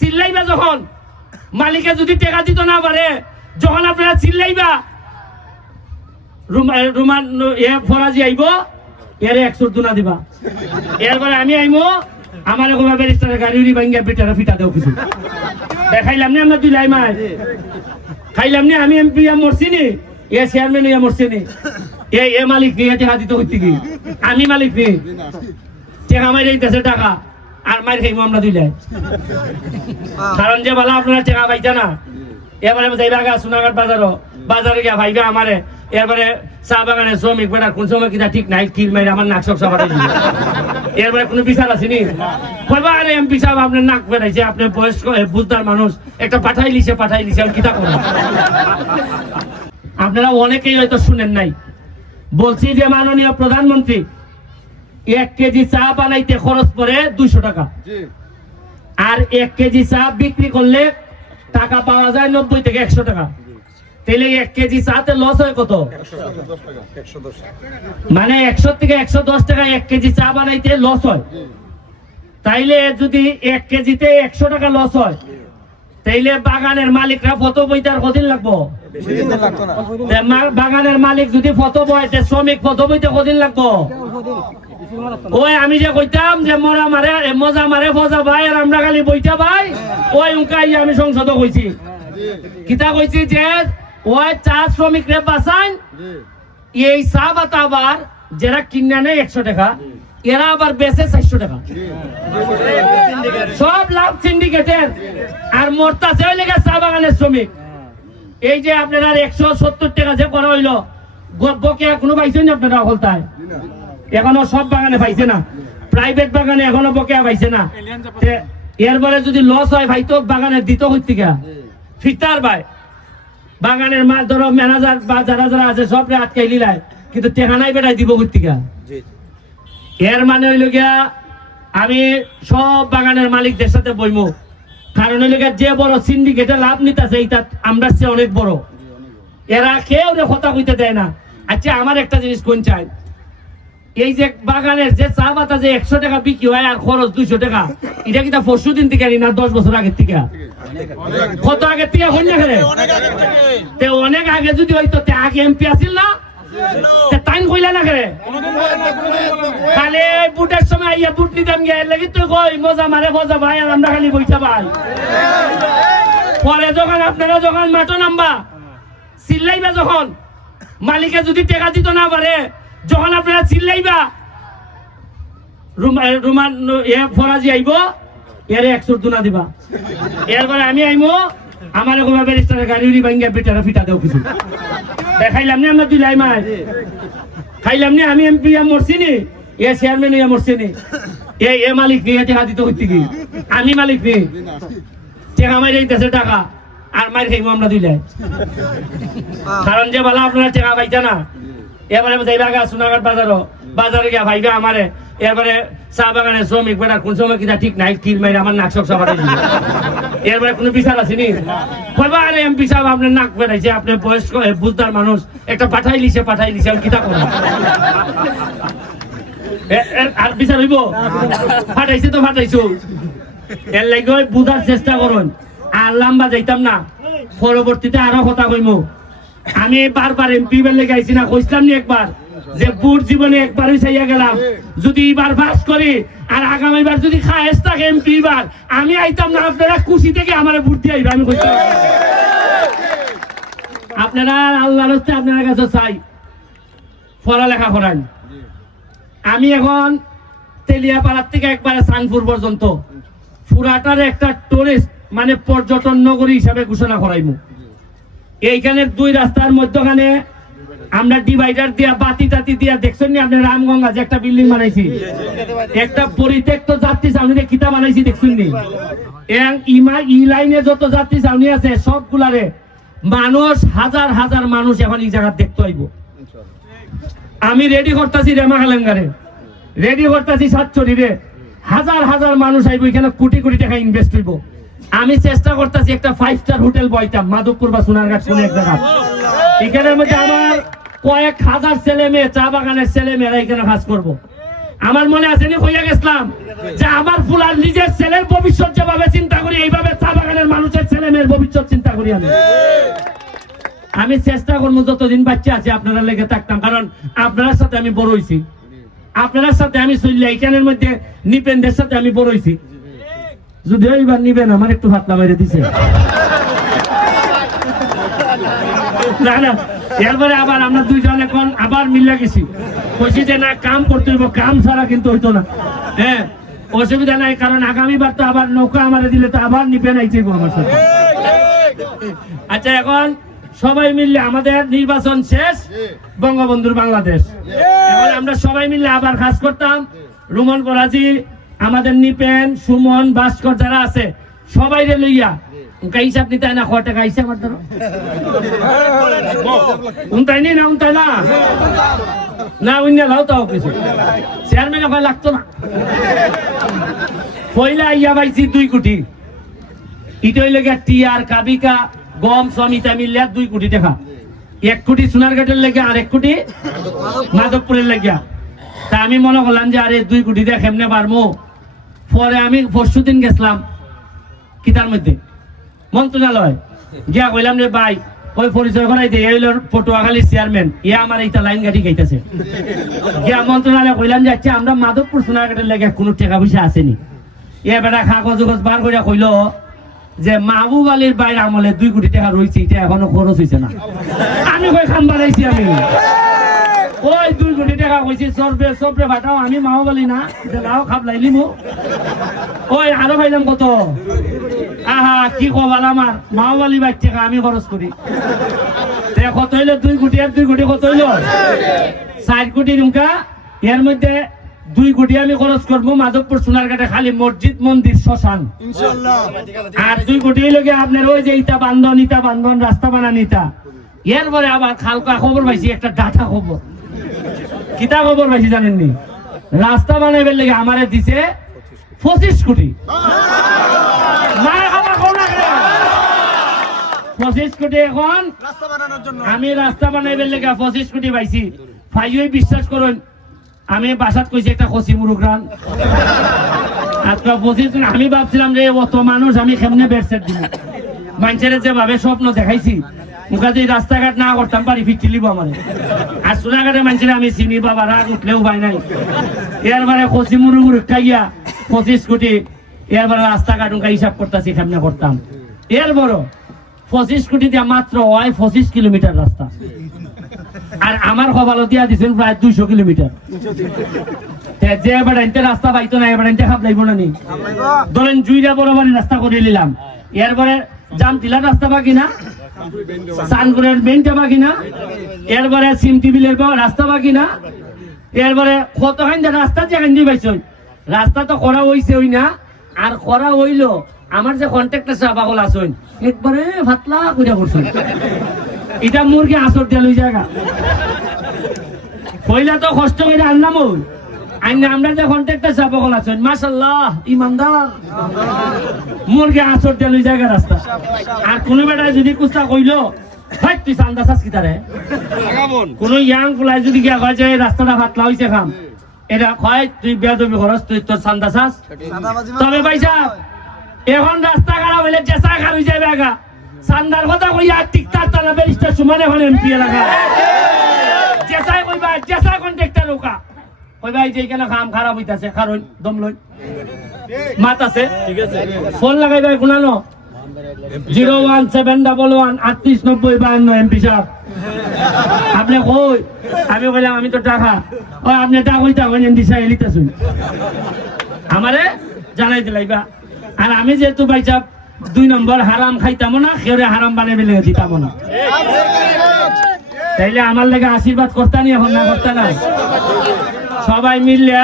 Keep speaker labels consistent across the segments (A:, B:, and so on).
A: চিল্লাইবা যখন? মালিকে যদি টেকা দিত না পারে, যখন আপনারা চিল্লাইবা রুমা- রুমান ফরাজি আইব এর একশো দুনা দিবা। এরপরে আমি আইমো আমার কোনো ব্যারিস্টারের গাড়ি উড়ি ভাঙ্গা পিটারা ফিটা দেও কিছু দেখাইলাম নি আমরা দুই লাই মাস খাইলাম নি? আমি এমপি মরছি নি? এ চেয়ারম্যান ইয়া মরছি নি? এ এ মালিক নি এতে হাতিতে হইতে কি? আমি মালিক নি? টেকা মাই যাইতেছে টাকা। আর মার খাইমো আমরা দুই কারণ যে বলা আপনারা টেকা পাইছে না। এবারে যাইবা গা সোনাঘাট বাজারও। বাজারে গিয়া ভাইবা আমারে। এরপরে চা বাগানে শ্রমিক বেটা, কোন সময় কিনা ঠিক নাই কিল মাইরে আমার নাক সব সবাই এরপরে কোনো বিচার আছে নি? কইবা, আরে, এমপি সাহেব, আপনার নাক বেড়াইছে, আপনি বয়স্ক বুঝদার মানুষ। একটা পাঠাই লিছে পাঠাই লিছে, আমি কিতা করব? আপনারা অনেকেই হয়তো শুনেন নাই। বলছি যে মাননীয় প্রধানমন্ত্রী এক কেজি চা বানাইতে খরচ পড়ে দুইশো টাকা। আর এক কেজি চা বিক্রি করলে টাকা পাওয়া যায় নব্বই থেকে একশো টাকা। তাহলে এক কেজি চাতে লস হয় কত? মানে একশো থেকে একশো দশ টাকা এক কেজি চা বানাইতে লস হয়। তাইলে যদি এক কেজিতে একশো টাকা লস হয় তাইলে বাগানের মালিকরা ফটো বইতার কদিন লাগবো? বাগানের মালিক যদি ফটো বয় শ্রমিক ফটো বইতে কদিন লাগবো? ওই আমি যে কইতাম যে মরা মারে মজা মারে ফজা ভাই আর আমরা খালি বইটা ভাই ওই উনকাই আমি সংসদ কইছি। কিতা কইছি যে ওই চা শ্রমিক রে বাঁচান এই চা বাতা আবার যারা কিনে নেয় একশো টাকা এরা আবার বেচে চারশো টাকা। সব লাভ সিন্ডিকেটের। আর মরতাছে ওই লেগে চা বাগানের শ্রমিক। এই যে আপনারা একশো সত্তর টাকা যে করা হইল বকেয়া কোনো পাইছেন না আপনারা হলতায় এখনও সব বাগানে পাইছে না। প্রাইভেট বাগানে এখনও বকেয়া পাইছে না। এরপরে যদি লস হয় ভাই তো বাগানের দিত হইতে গা ফিরতার ভাই। বাগানের মাছ ধরো ম্যানেজার বা যারা যারা আছে সব আটকাই লিলায়। কিন্তু টেহানাই বেটাই দিব হইতে গা এর মানে হইল গিয়া আমি সব বাগানের মালিকদের সাথে বইমু। কারণ হইল গিয়া যে বড় সিন্ডিকেটে লাভ নিতেছে এইটা আমরা সে অনেক বড়। এরা কেউ রে কথা কইতে দেয় না। আচ্ছা আমার একটা জিনিস কোন চাই? এই যে বাগানের যে চা পাতা যে একশো টাকা বিক্রি হয় আর খরচ দুইশো টাকা, এটা কি তা পরশু দিন থেকে না দশ বছর আগের থেকে? কত আগের থেকে হইন না তে অনেক আগে যদি হইতো, তে আগে এমপি আসিল না? কইলা না খালি বুটের সময় আইয়া বুট নিতাম গিয়ে লাগি তুই কই, মজা মারে মজা ভাই, আর আমরা খালি বইটা ভাই। পরে যখন আপনারা যখন মাঠো নামবা, চিল্লাইবা যখন, মালিকে যদি টেকা দিত না পারে যখন আপনারা চিল্লাইবা ফরাজি আইব, এর একশো দুনা দিবা। এরপরে আমি আইমো, আমার কোনো ব্যারিস্টারের গাড়ি উড়ি ভাঙ্গা পিটারা ফিটা দেও কিছু। দেখাইলাম নি আমরা দুই মাস খাইলাম নি আমি এমপি মরছি নি? এ চেয়ারম্যান ইয়া মরছি নি? এ এ মালিক নি এতে হাতিতে হইতে কি? আমি মালিক নি? টেকা মাই যাইতেছে টাকা। আর মার খাইমো আমরা দুই লাই কারণ যে বলা আপনারা টেকা পাইছে না। এবারে যাইবা গা সোনাঘাট বাজারও, বাজারে গিয়া ভাইবা আমারে এরপরে চা বাগানে শ্রমিক বেটা কোন সময় কিনা ঠিক নাই কিল মাইরে আমার নাক সব সবাই এরপরে কোনো বিচার আছে নি? আরে আপনার নাক বেড়াইছে বয়স্ক বুঝদার মানুষ, একটা পাঠাই লিছে পাঠাই লিছে, আমি কিতা আর বিচার হইব? ফাটাইছে তো ফাটাইছো। এর লাগে বুঝার চেষ্টা করুন। আর লম্বা যাইতাম না, পরবর্তীতে আরও কথা কইমু আমি বারবার এমপি বেলে গাইছি না, কইছিলাম নি একবার যে বুট জীবনে একবারই চাইয়া গেলাম। যদি এবার পাস করি, আর আগামীবার যদি খায়েস থাকে এমপি বার, আমি আইতাম না, আপনারা খুশি থেকে আমার বুট দিয়ে আইবা, আমি কইতাম। আপনারা আল্লাহর হস্তে আপনার কাছে চাই, পড়ালেখা করান। আমি এখন তেলিয়াপাড়ার থেকে একবারে সানপুর পর্যন্ত, ফুরাটার একটা টুরিস্ট মানে পর্যটন নগরী হিসাবে ঘোষণা করাইমু। এইখানের দুই রাস্তার মধ্যখানে আমরা ডিভাইডার দিয়া, বাতি টাতি দিয়া দেখছেন নি? আপনি রামগঙ্গা যে একটা বিল্ডিং বানাইছি। একটা পরিত্যক্ত যাত্রী ছাউনি কিতা বানাইছি দেখছেন নি? ইমা ই লাইনে যত যাত্রী ছাউনি আছে, সবগুলারে মানুষ, হাজার হাজার মানুষ এখন এই জায়গা দেখতে আইব আমি রেডি করতেছি রেমা হালেঙ্গারে রেডি করতেছি সাতচরি রে হাজার হাজার মানুষ আইব, এখানে কোটি কোটি টাকা ইনভেস্ট হইব। আমি চেষ্টা করতেছি একটা ফাইভ স্টার হোটেল বইতাম মাধবপুর বা সোনারঘাট কোন এক জায়গা এখানের মধ্যে আমার কয়েক হাজার ছেলে মেয়ে, চা বাগানের ছেলে মেয়েরা এখানে কাজ করব। আমার মনে আছে নি হইয়া গেছিলাম? যে আমার ফুলার নিজের ছেলের ভবিষ্যৎ যেভাবে চিন্তা করি, এইভাবে আপনাদের ভবিষ্যৎ চিন্তা করি আমি। আমি চেষ্টা করব, যতদিন বাচ্চা আছে আপনারা লেগে থাকতাম, কারণ আপনার সাথে আমি বড় হয়েছি আপনার সাথে আমি চললে, এইখানের মধ্যে নিপেনদের সাথে আমি বড় হয়েছি যদিও এইবার নিবেন আমার একটু হাতলা মেরে দিছে। না না এরপরে আবার আমরা দুইজন এখন আবার মিল্লা গেছি। কইছি যে না কাম করতে হইব কাম ছাড়া কিন্তু হইতো না। হ্যাঁ অসুবিধা নাই কারণ আগামীবার তো আবার নৌকা আমারে দিলে তো আবার নিবে নাই চাইব আমার সাথে। আচ্ছা এখন সবাই মিললে আমাদের নির্বাচন শেষ বঙ্গবন্ধুর বাংলাদেশ। এখন আমরা সবাই মিললে আবার কাজ করতাম। রুমন করাজি আমাদের নিপেন সুমন ভাস্কর যারা আছে সবাই রে লইয়া। উনকা হিসাব নিতে না কয় টাকা আইসে আমার ধরো। উনতাই নি না উনতাই না? না উন্য লাও তাও কিছু। চেয়ারম্যান ওখানে লাগতো না। পয়লা ইয়া পাইছি দুই কোটি। ইটা হইলে গিয়া টিয়ার কাবিকা গম সমিতা মিলিয়া দুই কোটি টাকা। এক কোটি সোনারঘাটের লেগে আর এক কোটি মাধবপুরের লেগিয়া তা আমি মনে করলাম যে আরে দুই কোটি দিয়ে কেমনে পারব পরে আমি পরশু দিন গেছিলাম কিতার মধ্যে, মন্ত্রণালয়। গিয়া কইলাম রে, ভাই, ওই পরিচয় করাই দে, এই হইল পটুয়াখালী চেয়ারম্যান এ আমার এইটা লাইন গাড়ি গাইতেছে। গিয়া মন্ত্রণালয় কইলাম যে আচ্ছা আমরা মাধবপুর সোনারঘাটের লেগে কোনো টাকা পয়সা আসেনি। এ বেটা কাগজ উগজ বার করে কইলো যে, মাহবুব আলীর বাইরে আমলে দুই কোটি টাকা রয়েছে এটা এখনও খরচ হয়েছে না। আমি কই, খাম বানাইছি আমি। ওই দুই কোটি টাকা কইছি সরবে সবরে ফাটাও আমি মাহবুব আলী না। এটা লাও খাপ লাইলি মু ওই আরও পাইলাম কত? আহা কি কবাল আমার মাহবুব আলী বাইর টাকা আমি খরচ করি কত হইল? দুই কোটি আর দুই কোটি কত হইল? চার কোটি রুমকা এর মধ্যে দুই কোটি আমি খরচ করব মাধবপুর সোনারঘাটে খালি মসজিদ মন্দির শ্মশান। আর দুই কোটি লগে আপনার ওই যে ইটা বান্ধন ইটা বান্ধন রাস্তা বানান ইটা। এরপরে আবার খালকা খবর পাইছি একটা ডাটা খবর কিতা খবর পাইছি জানেননি? রাস্তা বানাইবার লেগে আমারে দিছে পঁচিশ কোটি? পঁচিশ কোটি এখন আমি রাস্তা বানাইবার লেগে পঁচিশ কোটি পাইছি। বিশ্বাস করুন আমি বাসাত কইছি একটা খসি মুরুগ্রান আজকে পঁচিশ আমি ভাবছিলাম যে অত মানুষ আমি কেমনে বেডসেট দিব মানুষের যে ভাবে স্বপ্ন দেখাইছি মুখা যদি রাস্তাঘাট না করতাম পারি ফিরতে লিব আমার। আর সোনাঘাটে মানুষের আমি চিনি বাবা রাগ উঠলেও পাই নাই। এরবারে খসি মুরুগুর গিয়া পঁচিশ কোটি এরবারে রাস্তাঘাট উনকা হিসাব করতেছি করতাম। এর বড় পঁচিশ কোটি দিয়া মাত্র হয় পঁচিশ কিলোমিটার রাস্তা। আর আমার কপাল দিয়া দিছেন প্রায় দুইশো কিলোমিটার। যে এবার এনতে রাস্তা পাইতো না এবার এনতে খাপ লাগবো না নি? ধরেন জুইরা বরাবর রাস্তা করে নিলাম। এরপরে জাম টিলা রাস্তা বাকি না? সানপুরের বেঞ্চটা বাকি না? এরপরে সিম টিবিলের রাস্তা বাকি না? এরপরে কতখান যে রাস্তা যেখান দিয়ে পাইছ রাস্তা তো করা হইছে ওই না। আর করা হইল, আমার যে কন্ট্রাক্টর সাহেব আগল আসুন একবারে ফাতলা কইরা করছেন এটা মুরগি আসর দিয়ে লই জায়গা কইলা তো কষ্ট করে আনলাম ওই। আমরা যে কন্ট্রাক্টর সাহেব আগল আছেন, মাশাআল্লাহ, ইমানদার। মুরগি আসর দিয়ে লই জায়গা রাস্তা। আর কোন বেটা যদি কুস্তা কইলো ভাই তুই চান্দা কি তারে? কোন ইয়াং ফুলাই যদি গিয়া কয় যে রাস্তাটা ফাতলা হইছে খাম। এটা কয়, তুই বেয়াদবি খরচ তুই তোর চান্দা চাস। তবে পয়সা, এখন রাস্তা খারাপ হইলে চেষ্টা খারাপ হয়ে যাবে আগা সান্দার কথা কই আর টিকটার তারা বেরিস্টার সুমানে এখন এমপি এলাকা। কই ভাই, যে এখানে কাম খারাপ হইতাছে কারণ দম লই। মাত আছে ঠিক আছে ফোন লাগাই ভাই গুনানো zero one seven double one, আটত্রিশ নব্বই বায়ান্ন এমপি সাহেব আপনি কই? আমি কইলাম, আমি তো টাকা। ও, আপনি টাকা কইতা কই এমপি সাহেব এলিতাছুন আমারে জানাই দিলাইবা আর আমি যেহেতু বাইচাপ দুই নম্বর হারাম খাইতাম না সেরে হারাম বানাই বেলে দিতাম না। তাইলে আমার লেগে আশীর্বাদ করতানি এখন না করতা না সবাই মিললে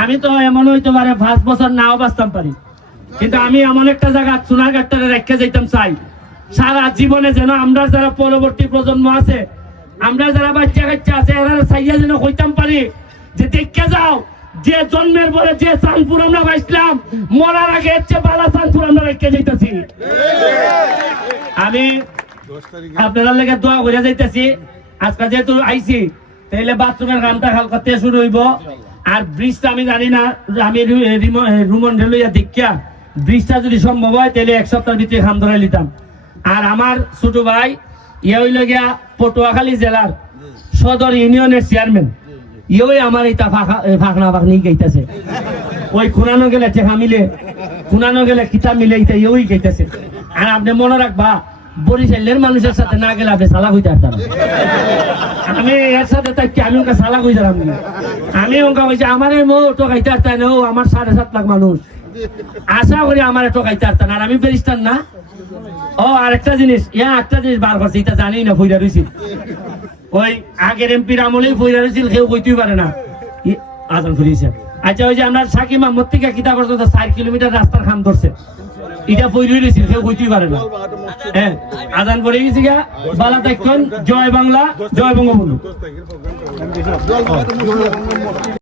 A: আমি তো এমন হইতে পারে পাঁচ বছর নাও বাঁচতাম পারি। কিন্তু আমি এমন একটা জায়গা চুনাঘাটটা রেখে যাইতাম চাই। সারা জীবনে যেন আমরা যারা পরবর্তী প্রজন্ম আছে, আমরা যারা বাচ্চা কাচ্চা আছে, এরা চাইয়া যেন হইতাম পারি যে দেখে যাও, যে জন্মের পরে যে চাঁদপুর আমরা পাইছিলাম মরার আগে চেয়ে বালা চাঁদপুর আমরা রেখে যাইতেছি। আমি আপনারা লেগে দোয়া করে যাইতেছি। আজকে যেহেতু আইছি তাইলে বাথরুমের কামটা খাল করতে শুরু হইব। আর ব্রিজটা আমি জানি না আমি রুমন রেলইয়া দেখিয়া ব্রিজটা যদি সম্ভব হয় তাহলে এক সপ্তাহের ভিতরে খাম ধরে নিতাম আর আমার ছোট ভাই ইয়ে হইল গিয়া পটুয়াখালী জেলার সদর ইউনিয়নের চেয়ারম্যান। ইয়ে আমার ফাঁকা ফাঁকনা ফাঁকনি গাইতেছে। ওই খুনানো গেলে টেকা মিলে খুনানো গেলে কিতাব মিলে ইটা ইয়েই গাইতেছে। আর আপনি মনে রাখবা বরিশালের মানুষের সাথে না গেলে আপনি সালাক হইতে পারতাম আমি এর সাথে থাকি আমি ওকে সালাক হয়ে না। আমি ওকে বলছি, আমার এই মো টোকাইতে পারতাম ও আমার সাড়ে সাত লাখ মানুষ। আশা করি আমার টোকাইতে পারতাম আর আমি বেরিস্তার না। ও, আরেকটা জিনিস, ইয়া একটা জিনিস বার করছে, এটা জানি না, ফইরা রইছি। ওই আগের এমপির আমলেই ফইরা রইছিল, কেউ কইতেই পারে না। আজান ফুরিয়েছে আচ্ছা ওই যে আমরা সাকিব মাহমুদ থেকে কিতা পর্যন্ত চার কিলোমিটার রাস্তার খাম ধরছে। এটা ফইরই রইছিল কেউ কইতেই পারে না। হ্যাঁ আজান পড়ে গেছে গা বালা দেখুন জয় বাংলা, জয় বঙ্গবন্ধু।